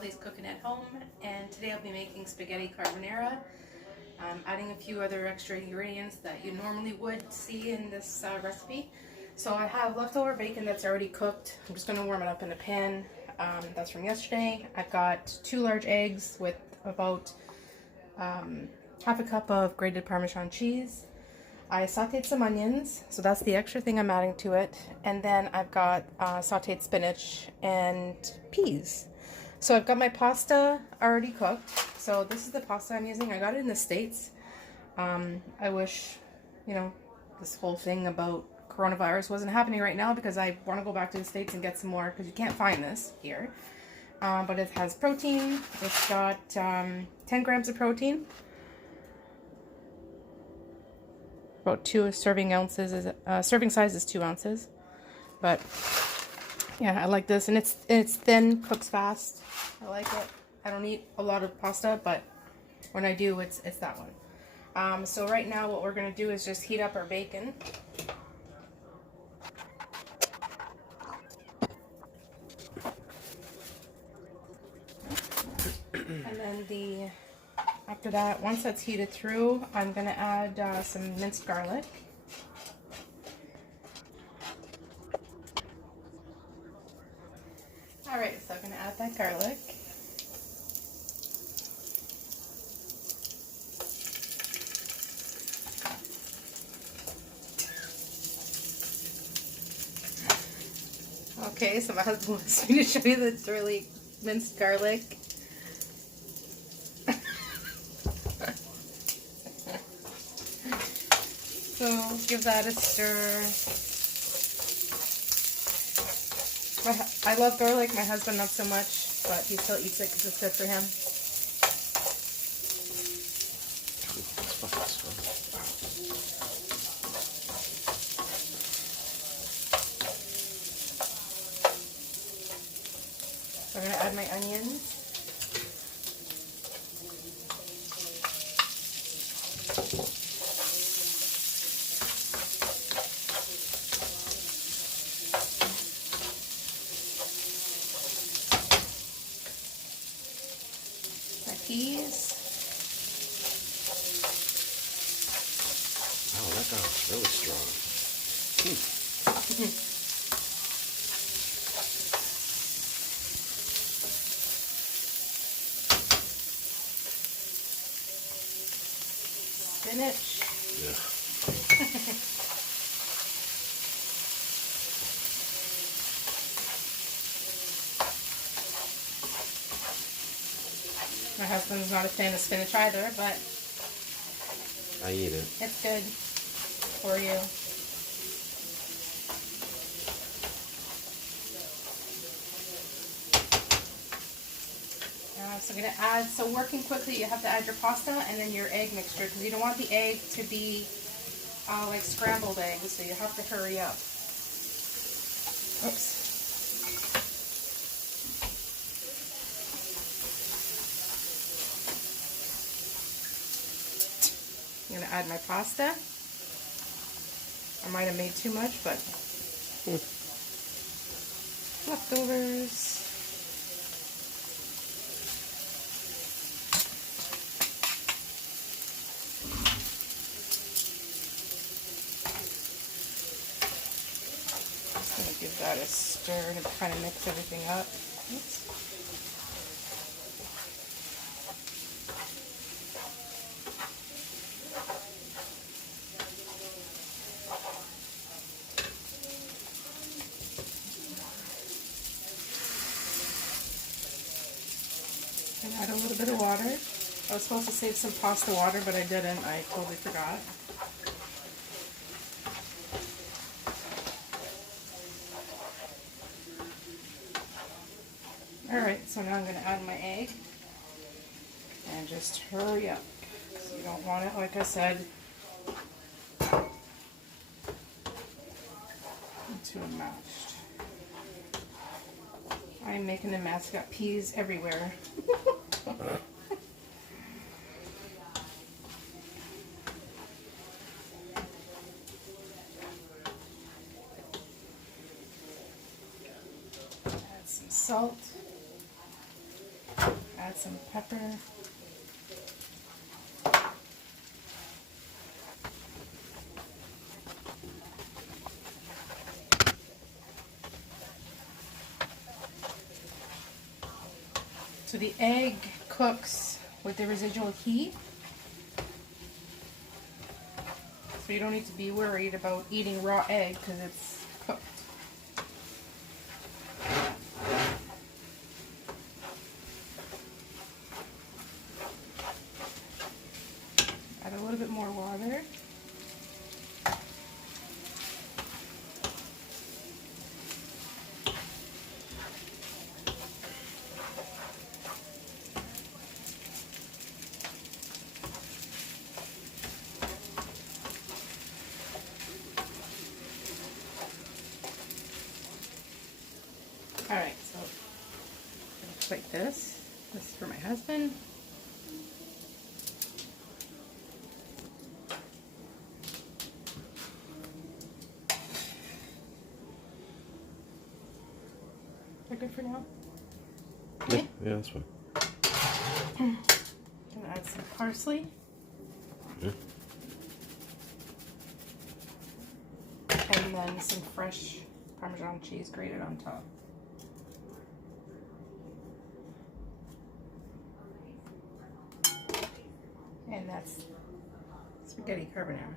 Sally's Cooking at Home, and today I'll be making spaghetti carbonara. Adding a few other extra ingredients that you normally would see in this recipe. So I have leftover bacon that's already cooked. I'm just going to warm it up in a pan. That's from yesterday. I've got 2 large eggs with about half a cup of grated Parmesan cheese. I sauteed some onions, so that's the extra thing I'm adding to it. And then I've got sauteed spinach and peas. So I've got my pasta already cooked. So this is the pasta I'm using. I got it in the States. I wish, you know, this whole thing about coronavirus wasn't happening right now, because I want to go back to the States and get some more, because you can't find this here. But it has protein. It's got 10 grams of protein. About 2 serving ounces is serving size is 2 ounces, but yeah, I like this, and it's thin, cooks fast. I like it. I don't eat a lot of pasta, but when I do, it's that one. So right now, what we're gonna do is just heat up our bacon. And then after that, once that's heated through, I'm going to add some minced garlic. Alright, so I'm going to add that garlic. Okay, so my husband wants me to show you that it's really minced garlic. So give that a stir. I love garlic. My husband not so much, but he still eats it because it's good for him. I'm going to add my onions. Peas. Oh, that garlic's really strong. Spinach. Yeah. My husband's not a fan of spinach either, but I eat it. it's good for you. So I'm going to add, so working quickly, you have to add your pasta and then your egg mixture, because you don't want the egg to be like scrambled eggs, so you have to hurry up. Oops. I'm going to add my pasta. I might have made too much, but leftovers. Just going to give that a stir to kind of mix everything up. Oops. And add a little bit of water. I was supposed to save some pasta water, but I didn't. I totally forgot. Alright, so now I'm going to add my egg. And just hurry up, because you don't want it, like I said, too mashed. I'm making a mess. Got peas everywhere. Add some salt. add some pepper. So the egg cooks with the residual heat. So you don't need to be worried about eating raw egg because it's cooked. Add a little bit more water. Alright, so it looks like this. This is for my husband. Is that good for now? Yeah, yeah, that's fine. Gonna add some parsley. Yeah. And then some fresh Parmesan cheese grated on top. And that's spaghetti carbonara.